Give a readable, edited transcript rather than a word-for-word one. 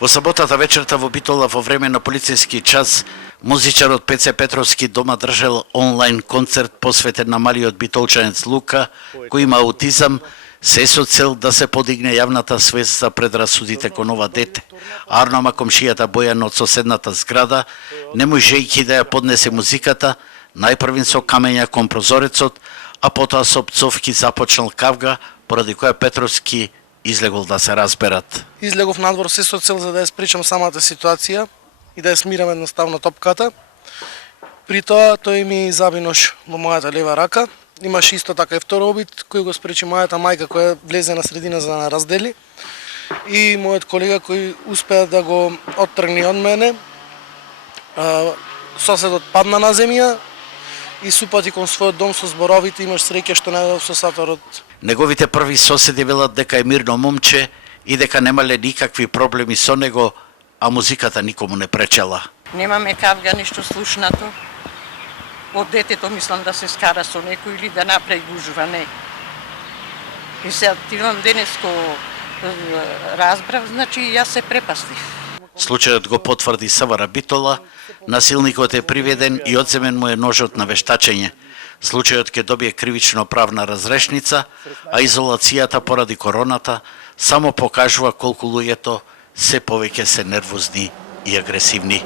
Во саботата вечерта во Битола во време на полициски час, музичарот Пеце Петровски дома држал онлайн концерт посветен на малиот битолчанец Лука, кој има аутизам, се со цел да се подигне јавната свест за предрасудите кон ова дете. Арнома, комшијата Бојан од соседната зграда, не можејќи да ја поднесе музиката, најпрвин со камења кон прозорецот, а потоа со пцовки започнал кавга, поради која Петровски излегол да се разберат. Излегов надвор се со цел за да ја спречам самата ситуација и да ја смирам едноставно топката. При тоа тој ми заби нож во мојата лева рака. Имаше исто така и второ обид кој го спречи мојата мајка која влезе на средина за да на раздели и мојот колега кој успеа да го оттргне од мене. Соседот падна на земја и супати кон својот дом со зборовите имаш среќа што најдов со саторот. Неговите први соседи велат дека е мирно момче и дека немале никакви проблеми со него, а музиката никому не пречела. Немаме кавга ништо слушнато. Од детето мислам да се скара со некој или да направи гужва, не. И се активам денеско разбрав, значи јас се препастив. Случајот го потврди СВР Битола, насилникот е приведен и одземен му е ножот на вештачење. Случајот ќе добие кривично правна разрешница, а изолацијата поради короната само покажува колку луѓето се повеќе се нервозни и агресивни.